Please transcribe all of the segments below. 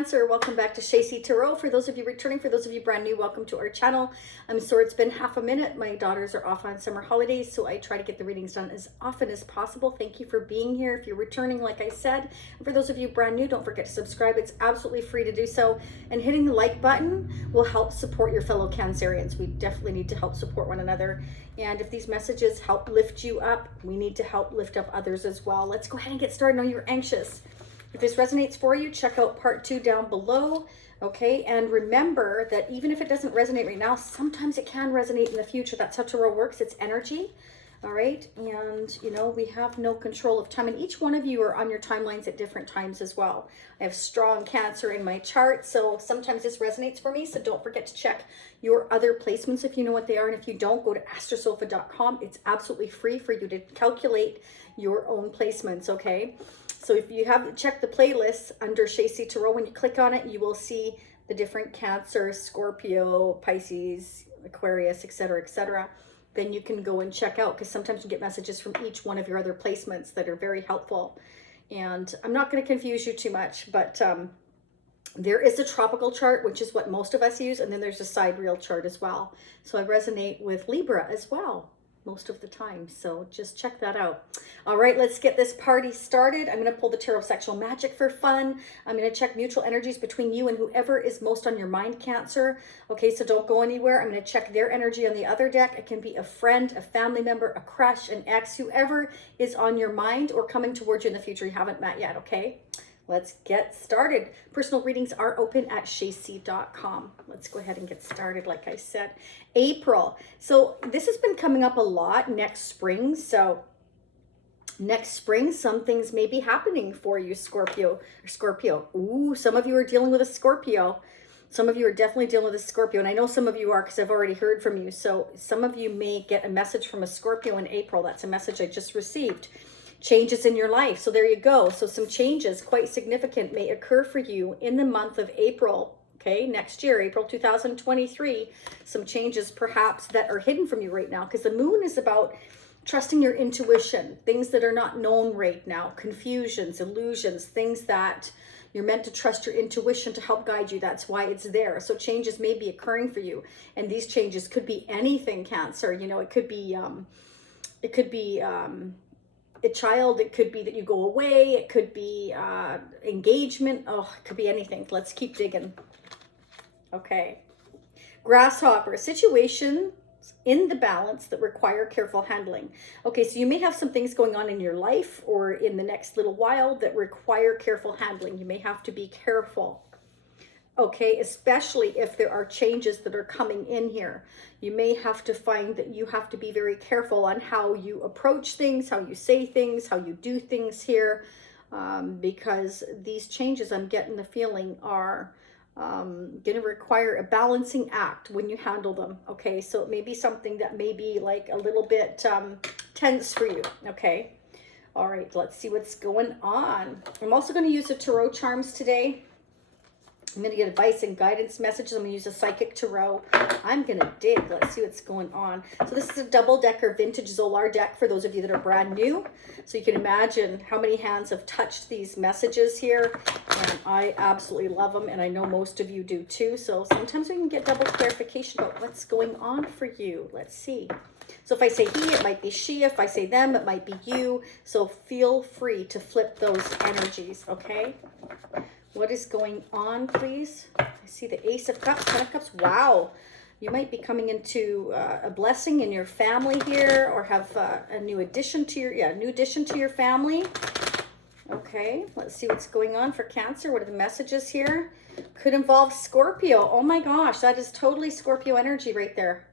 Cancer, welcome back to Shacy Tarot. For those of you returning, for those of you brand new, welcome to our channel. I'm sorry it's been half a minute. My daughters are off on summer holidays, so I try to get the readings done as often as possible. Thank you for being here. If you're returning, like I said, and for those of you brand new, don't forget to subscribe. It's absolutely free to do so. And hitting the like button will help support your fellow Cancerians. We definitely need to help support one another. And if these messages help lift you up, we need to help lift up others as well. Let's go ahead and get started. I know you're anxious. If this resonates for you, check out part 2 down below, okay? And remember that even if it doesn't resonate right now, sometimes it can resonate in the future. That's how tarot works. It's energy, all right? And, you know, we have no control of time. And each one of you are on your timelines at different times as well. I have strong Cancer in my chart, so sometimes this resonates for me. So don't forget to check your other placements if you know what they are. And if you don't, go to astrosofa.com. It's absolutely free for you to calculate your own placements, okay? So if you haven't checked the playlist under Shacy Tarot, when you click on it, you will see the different Cancer, Scorpio, Pisces, Aquarius, etc., etc. Then you can go and check out, because sometimes you get messages from each one of your other placements that are very helpful. And I'm not going to confuse you too much, but there is a tropical chart, which is what most of us use, and then there's a sidereal chart as well. So I resonate with Libra as well most of the time, so just check that out. All right, let's get this party started. I'm going to pull the Tarot of Sexual Magic for fun. I'm going to check mutual energies between you and whoever is most on your mind, Cancer. Okay, so don't go anywhere. I'm going to check their energy on the other deck. It can be a friend, a family member, a crush, an ex, whoever is on your mind or coming towards you in the future you haven't met yet, okay? Let's get started. Personal readings are open at shacy.com. Let's go ahead and get started, like I said. April. So this has been coming up a lot next spring. So next spring, some things may be happening for you, Scorpio. Ooh, some of you are dealing with a Scorpio. Some of you are definitely dealing with a Scorpio. And I know some of you are, because I've already heard from you. So some of you may get a message from a Scorpio in April. That's a message I just received. Changes in your life. So there you go. So some changes, quite significant, may occur for you in the month of April. Okay, next year, April 2023. Some changes perhaps that are hidden from you right now, because the moon is about trusting your intuition, things that are not known right now, confusions, illusions, things that you're meant to trust your intuition to help guide you. That's why it's there. So changes may be occurring for you. And these changes could be anything, Cancer. You know, it could be a child, it could be that you go away, it could be engagement, oh, it could be anything. Let's keep digging. Okay. Grasshopper, situations in the balance that require careful handling. Okay, so you may have some things going on in your life or in the next little while that require careful handling. You may have to be careful. Okay, especially if there are changes that are coming in here. You may have to find that you have to be very careful on how you approach things, how you say things, how you do things here, because these changes, I'm getting the feeling, are going to require a balancing act when you handle them. Okay, so it may be something that may be like a little bit tense for you. Okay, all right, let's see what's going on. I'm also going to use the tarot charms today. I'm going to get advice and guidance messages. I'm going to use a psychic tarot. I'm going to dig. Let's see what's going on. So this is a double-decker vintage Zolar deck for those of you that are brand new. So you can imagine how many hands have touched these messages here. And I absolutely love them. And I know most of you do too. So sometimes we can get double clarification about what's going on for you. Let's see. So if I say he, it might be she. If I say them, it might be you. So feel free to flip those energies, okay? What is going on, please? I see the Ace of Cups, Ten of Cups. Wow. You might be coming into a blessing in your family here, or have a new addition to your family. Okay, let's see what's going on for Cancer. What are the messages here? Could involve Scorpio. Oh my gosh, that is totally Scorpio energy right there.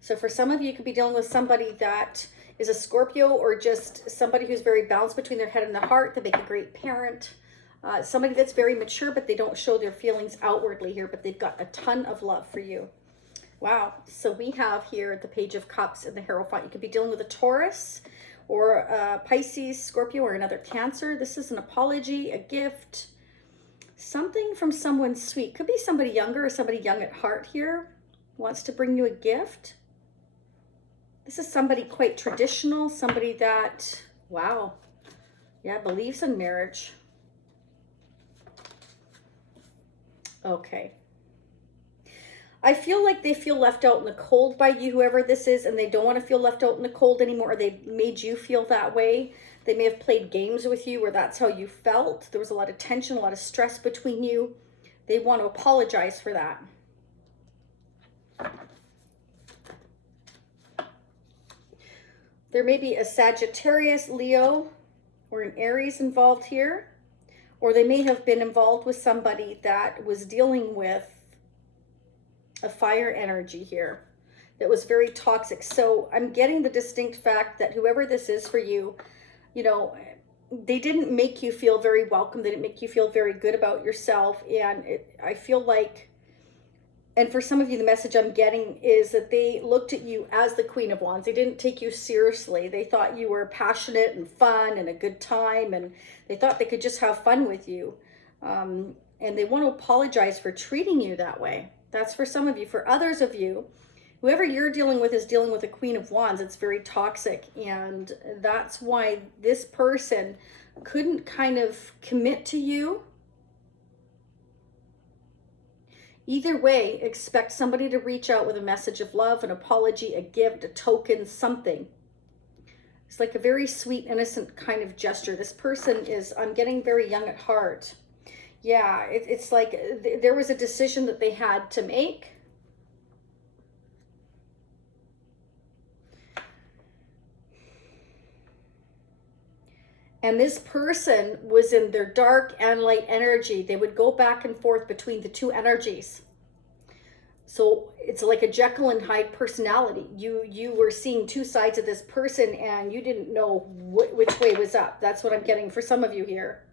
So for some of you, you could be dealing with somebody that is a Scorpio, or just somebody who's very balanced between their head and the heart. They make a great parent. Somebody that's very mature, but they don't show their feelings outwardly here, but they've got a ton of love for you. Wow. So we have here the Page of Cups and the Hierophant. You could be dealing with a Taurus or a Pisces, Scorpio, or another Cancer. This is an apology, a gift, something from someone sweet. Could be somebody younger or somebody young at heart here wants to bring you a gift. This is somebody quite traditional, somebody that, wow, yeah, believes in marriage. Okay. I feel like they feel left out in the cold by you, whoever this is, and they don't want to feel left out in the cold anymore. Or they made you feel that way. They may have played games with you where that's how you felt. There was a lot of tension, a lot of stress between you. They want to apologize for that. There may be a Sagittarius, Leo, or an Aries involved here. Or they may have been involved with somebody that was dealing with a fire energy here that was very toxic. So I'm getting the distinct fact that whoever this is for you, you know, they didn't make you feel very welcome. They didn't make you feel very good about yourself. And I feel like, and for some of you, the message I'm getting is that they looked at you as the Queen of Wands. They didn't take you seriously. They thought you were passionate and fun and a good time, and they thought they could just have fun with you. And they want to apologize for treating you that way. That's for some of you. For others of you, whoever you're dealing with is dealing with a Queen of Wands. It's very toxic, and that's why this person couldn't kind of commit to you. Either way, expect somebody to reach out with a message of love, an apology, a gift, a token, something. It's like a very sweet, innocent kind of gesture. This person is, I'm getting very young at heart. Yeah, it's like there was a decision that they had to make. And this person was in their dark and light energy. They would go back and forth between the two energies. So it's like a Jekyll and Hyde personality. You were seeing two sides of this person and you didn't know which way was up. That's what I'm getting for some of you here.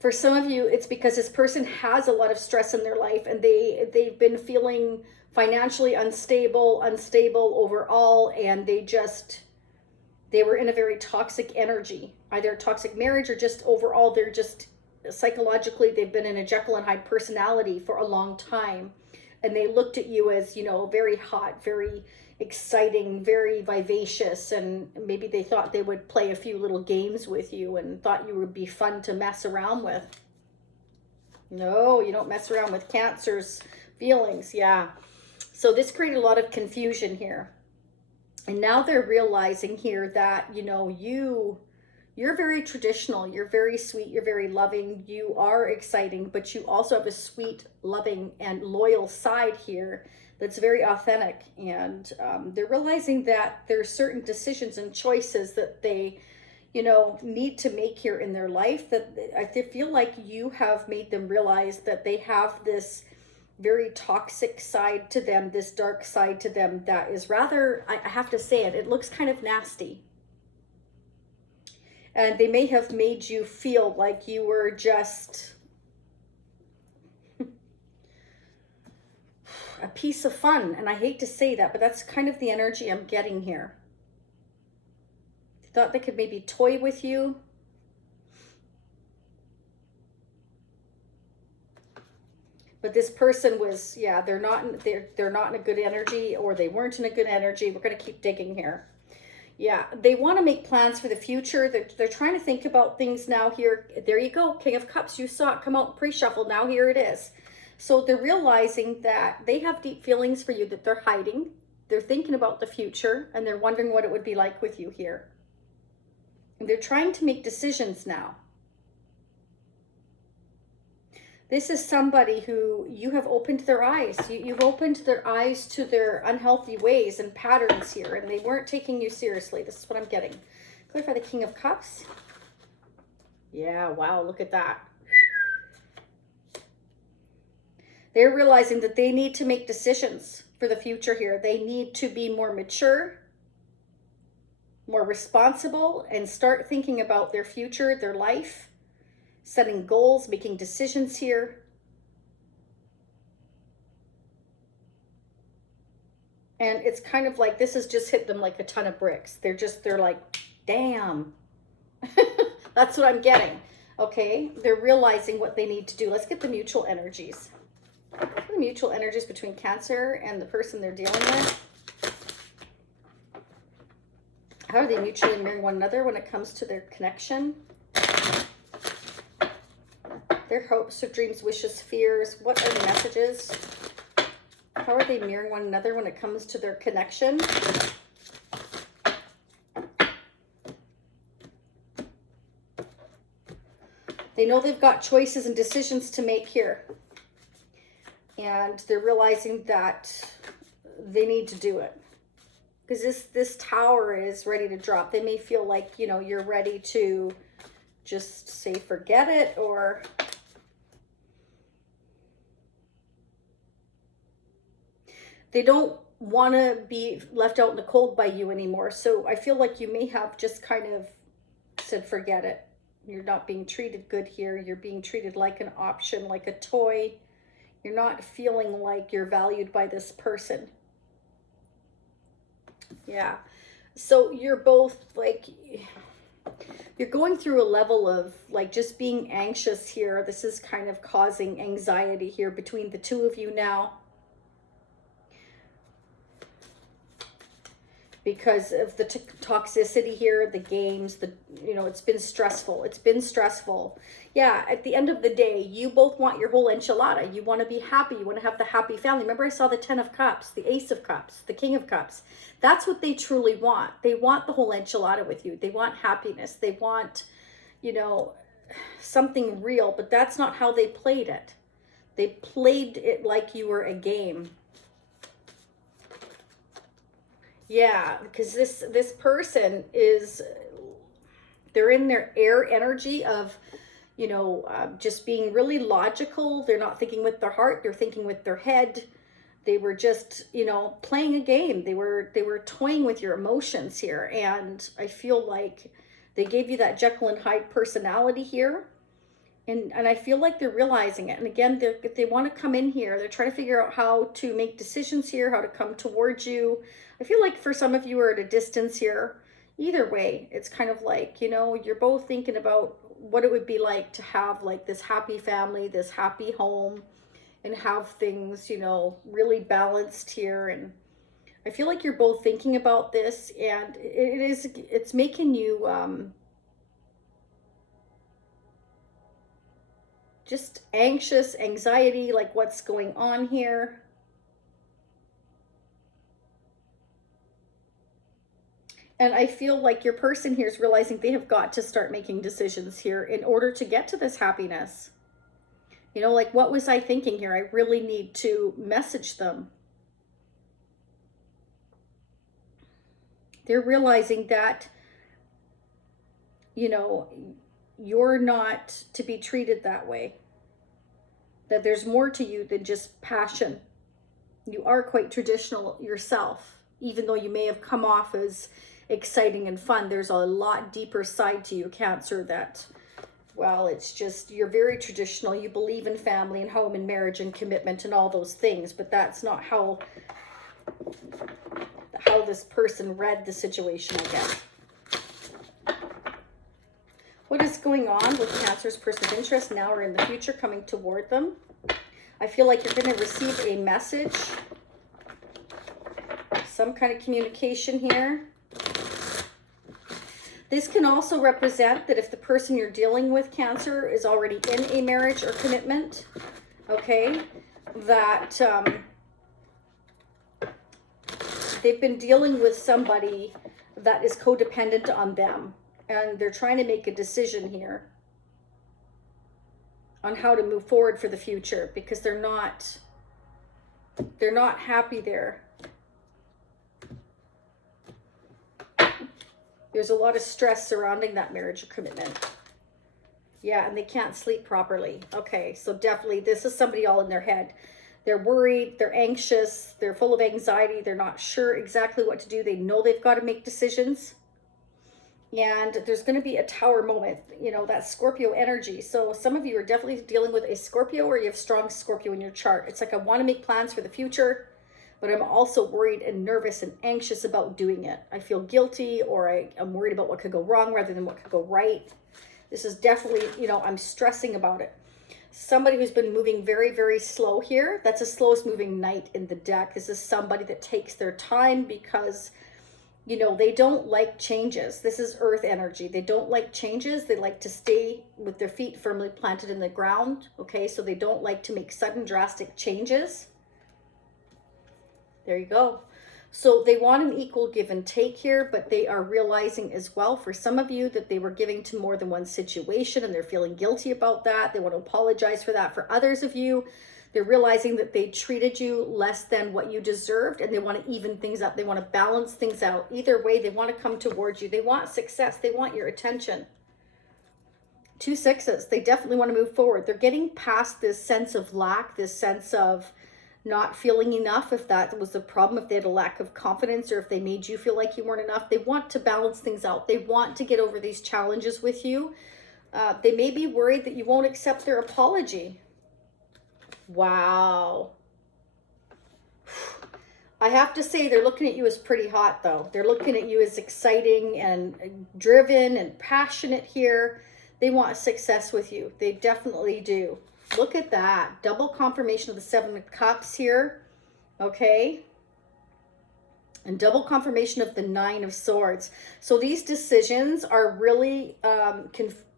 For some of you, it's because this person has a lot of stress in their life and they've been feeling financially unstable overall, and they were in a very toxic energy, either a toxic marriage or just overall, they're just psychologically, they've been in a Jekyll and Hyde personality for a long time. And they looked at you as, you know, very hot, very exciting, very vivacious, and maybe they thought they would play a few little games with you and thought you would be fun to mess around with. No, you don't mess around with Cancer's feelings. Yeah. So this created a lot of confusion here. And now they're realizing here that, you know, you're very traditional, you're very sweet, you're very loving, you are exciting, but you also have a sweet, loving, and loyal side here that's very authentic. And they're realizing that there's certain decisions and choices that they, you know, need to make here in their life, that I feel like you have made them realize that they have this very toxic side to them, this dark side to them that is rather, I have to say it looks kind of nasty. And they may have made you feel like you were just a piece of fun. And I hate to say that, but that's kind of the energy I'm getting here. They thought they could maybe toy with you. But this person was, yeah, they're not in a good energy, or they weren't in a good energy. We're going to keep digging here. Yeah, they want to make plans for the future. They're trying to think about things now here. There you go, King of Cups. You saw it come out pre-shuffle. Now here it is. So they're realizing that they have deep feelings for you that they're hiding. They're thinking about the future, and they're wondering what it would be like with you here. And they're trying to make decisions now. This is somebody who you have opened their eyes. You've opened their eyes to their unhealthy ways and patterns here, and they weren't taking you seriously. This is what I'm getting. Clarify the King of Cups. Yeah, wow, look at that. They're realizing that they need to make decisions for the future here. They need to be more mature, more responsible, and start thinking about their future, their life. Setting goals, making decisions here. And it's kind of like this has just hit them like a ton of bricks. They're like, damn. That's what I'm getting. Okay, they're realizing what they need to do. Let's get the mutual energies. The mutual energies between Cancer and the person they're dealing with. How are they mutually mirroring one another when it comes to their connection? Their hopes or dreams, wishes, fears. What are the messages? How are they mirroring one another when it comes to their connection? They know they've got choices and decisions to make here. And they're realizing that they need to do it. Because this tower is ready to drop. They may feel like, you know, you're ready to just say forget it, or they don't want to be left out in the cold by you anymore. So I feel like you may have just kind of said forget it. You're not being treated good here. You're being treated like an option, like a toy. You're not feeling like you're valued by this person. Yeah. So you're both like, you're going through a level of like just being anxious here. This is kind of causing anxiety here between the two of you now. Because of the toxicity here, the games, you know, it's been stressful. It's been stressful. Yeah, at the end of the day, you both want your whole enchilada. You want to be happy. You want to have the happy family. Remember, I saw the 10 of Cups, the Ace of Cups, the King of Cups. That's what they truly want. They want the whole enchilada with you. They want happiness. They want, you know, something real. But that's not how they played it. They played it like you were a game. Yeah, because this person is, they're in their air energy of, you know, just being really logical. They're not thinking with their heart. They're thinking with their head. They were just, you know, playing a game. They were toying with your emotions here. And I feel like they gave you that Jekyll and Hyde personality here. And I feel like they're realizing it. And again, they want to come in here. They're trying to figure out how to make decisions here, how to come towards you. I feel like for some of you are at a distance here. Either way, it's kind of like, you know, you're both thinking about what it would be like to have like this happy family, this happy home, and have things, you know, really balanced here. And I feel like you're both thinking about this, and it's making you, just anxious, anxiety, like what's going on here. And I feel like your person here is realizing they have got to start making decisions here in order to get to this happiness. You know, like, what was I thinking here? I really need to message them. They're realizing that, you know, you're not to be treated that way. That there's more to you than just passion. You are quite traditional yourself, even though you may have come off as exciting and fun. There's a lot deeper side to you, Cancer, that, well, it's just, you're very traditional. You believe in family and home and marriage and commitment and all those things, but that's not how this person read the situation, I guess. What is going on with Cancer's person of interest now or in the future coming toward them? I feel like you're going to receive a message, some kind of communication here. This can also represent that if the person you're dealing with, Cancer, is already in a marriage or commitment, okay, that they've been dealing with somebody that is codependent on them. And they're trying to make a decision here on how to move forward for the future, because they're not happy there. There's a lot of stress surrounding that marriage or commitment. Yeah, and they can't sleep properly. Okay, so definitely this is somebody all in their head. They're worried, they're anxious, they're full of anxiety, they're not sure exactly what to do. They know they've got to make decisions. And there's going to be a tower moment, you know, that Scorpio energy. So some of you are definitely dealing with a Scorpio, or you have strong Scorpio in your chart. It's like, I want to make plans for the future, but I'm also worried and nervous and anxious about doing it. I feel guilty, or I'm worried about what could go wrong rather than what could go right. This is definitely, you know, I'm stressing about it. Somebody who's been moving very, very slow here. That's the slowest moving knight in the deck. This is somebody that takes their time because, You know, they don't like changes. This is earth energy. They don't like changes. They like to stay with their feet firmly planted in the ground. Okay, so they don't like to make sudden drastic changes. There you go. So they want an equal give and take here, but they are realizing as well for some of you that they were giving to more than one situation and they're feeling guilty about that. They want to apologize for that. For others of you, they're realizing that they treated you less than what you deserved and they want to even things up. They want to balance things out. Either way, they want to come towards you. They want success. They want your attention. 2 sixes. They definitely want to move forward. They're getting past this sense of lack, this sense of not feeling enough, if that was the problem, if they had a lack of confidence or if they made you feel like you weren't enough. They want to balance things out. They want to get over these challenges with you. They may be worried that you won't accept their apology. Wow. I have to say, they're looking at you as pretty hot, though. They're looking at you as exciting and driven and passionate here. They want success with you. They definitely do. Look at that. Double confirmation of the 7 of Cups here. Okay. And double confirmation of the 9 of Swords. So these decisions are really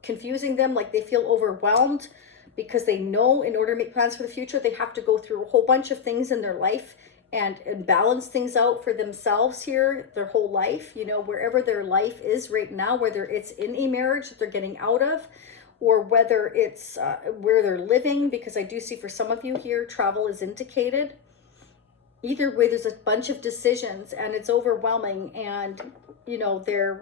confusing them. Like they feel overwhelmed because they know in order to make plans for the future, they have to go through a whole bunch of things in their life and balance things out for themselves here, their whole life, you know, wherever their life is right now, whether it's in a marriage that they're getting out of, or whether it's where they're living, because I do see for some of you here, travel is indicated. Either way, there's a bunch of decisions and it's overwhelming, and, you know, they're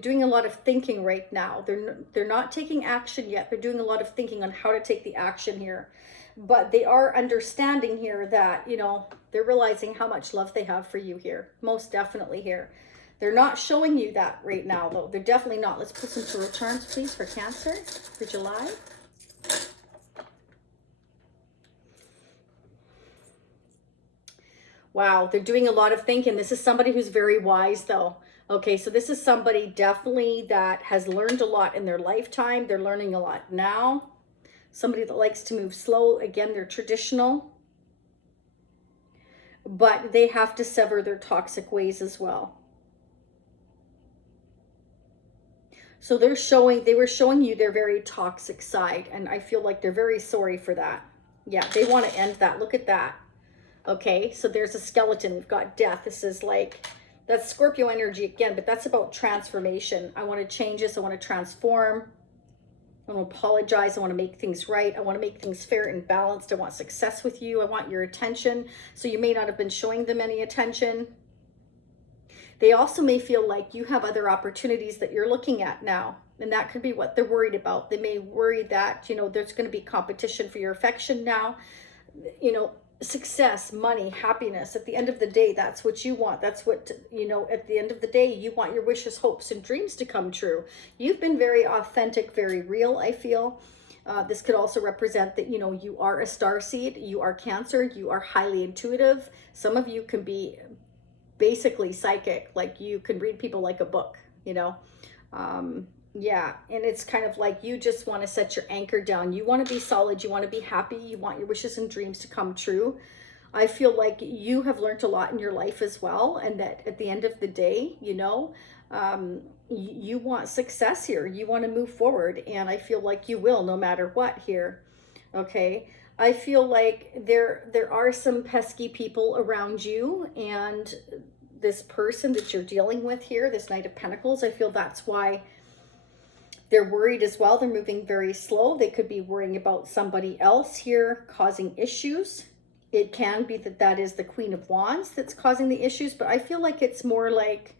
doing a lot of thinking right now. They're not taking action yet. They're doing a lot of thinking on how to take the action here. But they are understanding here that, you know, they're realizing how much love they have for you here. Most definitely here. They're not showing you that right now, though. They're definitely not. Let's put some tarot returns, please, for Cancer for July. Wow, they're doing a lot of thinking. This is somebody who's very wise, though. Okay, so this is somebody definitely that has learned a lot in their lifetime. They're learning a lot now. Somebody that likes to move slow. Again, they're traditional. But they have to sever their toxic ways as well. So they were showing you their very toxic side. And I feel like they're very sorry for that. Yeah, they want to end that. Look at that. Okay, so there's a skeleton. We've got death. This is like, that's Scorpio energy again, but that's about transformation. I want to change this. I want to transform. I want to apologize. I want to make things right. I want to make things fair and balanced. I want success with you. I want your attention. So you may not have been showing them any attention. They also may feel like you have other opportunities that you're looking at now. And that could be what they're worried about. They may worry that, you know, there's going to be competition for your affection now. You know, success, money, happiness. At the end of the day, that's what you want. That's what, you know, at the end of the day, you want your wishes, hopes, and dreams to come true. You've been very authentic, very real, I feel. This could also represent that, you know, you are a starseed, you are Cancer, you are highly intuitive. Some of you can be basically psychic, like you can read people like a book, you know. Yeah, and it's kind of like you just want to set your anchor down. You want to be solid. You want to be happy. You want your wishes and dreams to come true. I feel like you have learned a lot in your life as well. And that at the end of the day, you know, you want success here. You want to move forward. And I feel like you will no matter what here. Okay. I feel like there are some pesky people around you, and this person that you're dealing with here, this Knight of Pentacles, I feel that's why they're worried as well. They're moving very slow. They could be worrying about somebody else here causing issues. It can be that that is the Queen of Wands that's causing the issues, but I feel like it's more like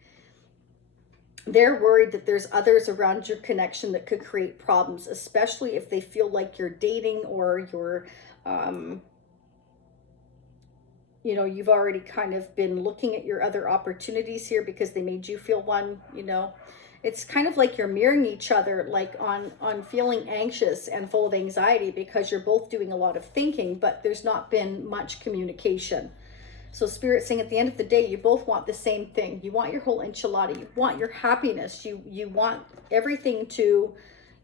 they're worried that there's others around your connection that could create problems, especially if they feel like you're dating or you're, you know, you've already kind of been looking at your other opportunities here because they made you feel one, you know. It's kind of like you're mirroring each other, like on feeling anxious and full of anxiety because you're both doing a lot of thinking, but there's not been much communication. So Spirit's saying at the end of the day, you both want the same thing. You want your whole enchilada. You want your happiness. You want everything to,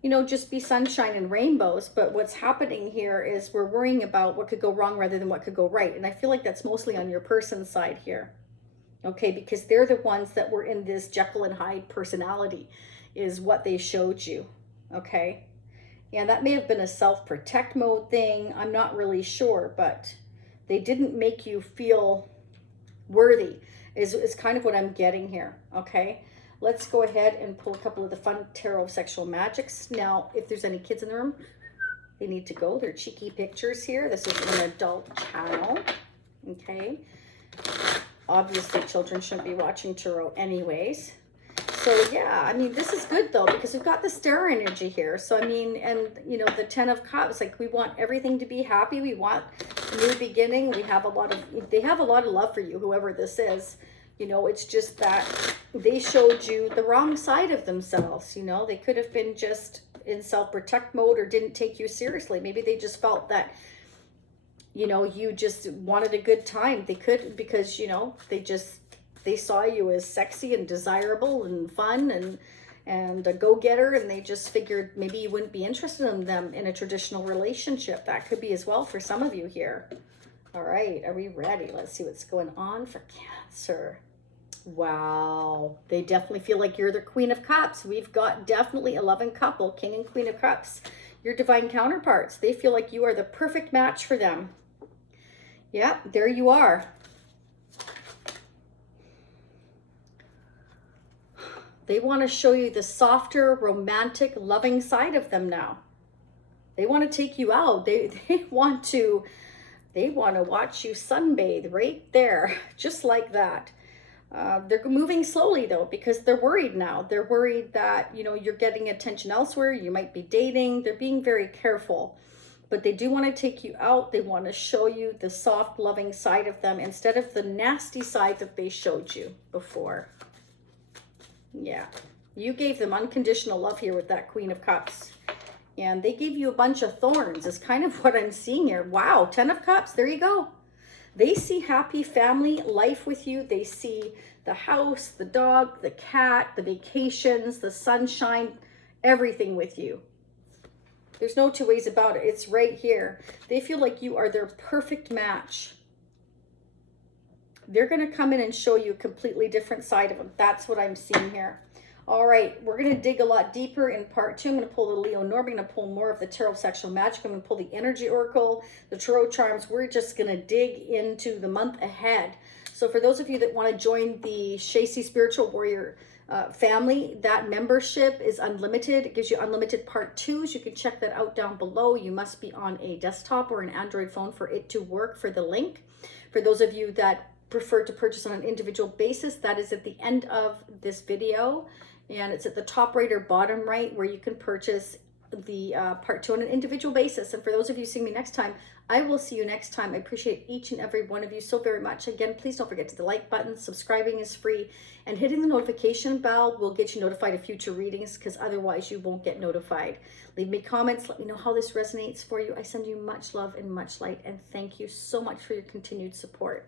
you know, just be sunshine and rainbows. But what's happening here is we're worrying about what could go wrong rather than what could go right. And I feel like that's mostly on your person's side here. Okay, because they're the ones that were in this Jekyll and Hyde personality is what they showed you. Okay. Yeah, that may have been a self-protect mode thing. I'm not really sure, but they didn't make you feel worthy is kind of what I'm getting here. Okay. Let's go ahead and pull a couple of the fun tarot of sexual magics. Now, if there's any kids in the room, they need to go. They're cheeky pictures here. This is an adult channel. Okay. Obviously, children shouldn't be watching tarot anyways. So, yeah, I mean, this is good, though, because we've got the star energy here. So, I mean, and, you know, the 10 of Cups, like, we want everything to be happy. We want a new beginning. We have a lot of, they have a lot of love for you, whoever this is. You know, it's just that they showed you the wrong side of themselves. You know, they could have been just in self-protect mode or didn't take you seriously. Maybe they just felt that, you know, you just wanted a good time. They could, because, you know, they saw you as sexy and desirable and fun and a go-getter, and they just figured maybe you wouldn't be interested in them in a traditional relationship. That could be as well for some of you here. All right, are we ready? Let's see what's going on for Cancer. Wow, they definitely feel like you're the Queen of Cups. We've got definitely a loving couple, King and Queen of Cups. Your divine counterparts, they feel like you are the perfect match for them. Yeah, there you are. They want to show you the softer, romantic, loving side of them now. They want to take you out. They want to watch you sunbathe right there, just like that. They're moving slowly, though, because they're worried now. They're worried that, you know, you're getting attention elsewhere. You might be dating. They're being very careful. But they do want to take you out. They want to show you the soft, loving side of them instead of the nasty side that they showed you before. Yeah. You gave them unconditional love here with that Queen of Cups. And they gave you a bunch of thorns is kind of what I'm seeing here. Wow, 10 of Cups. There you go. They see happy family life with you. They see the house, the dog, the cat, the vacations, the sunshine, everything with you. There's no two ways about it. It's right here. They feel like you are their perfect match. They're going to come in and show you a completely different side of them. That's what I'm seeing here. All right, we're going to dig a lot deeper in part 2. I'm going to pull the Leonore. I'm going to pull more of the Tarot of Sexual Magic. I'm going to pull the Energy Oracle, the Tarot Charms. We're just going to dig into the month ahead. So for those of you that want to join the Shacy Spiritual Warrior family, that membership is unlimited. It gives you unlimited part 2s. You can check that out down below. You must be on a desktop or an Android phone for it to work for the link. For those of you that prefer to purchase on an individual basis, that is at the end of this video. And it's at the top right or bottom right where you can purchase the part 2 on an individual basis. And for those of you seeing me next time, I will see you next time. I appreciate each and every one of you so very much. Again, please don't forget to the like button. Subscribing is free. And hitting the notification bell will get you notified of future readings, because otherwise you won't get notified. Leave me comments. Let me know how this resonates for you. I send you much love and much light. And thank you so much for your continued support.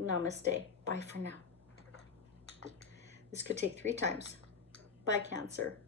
Namaste. Bye for now. This could take 3 times. Bye, Cancer.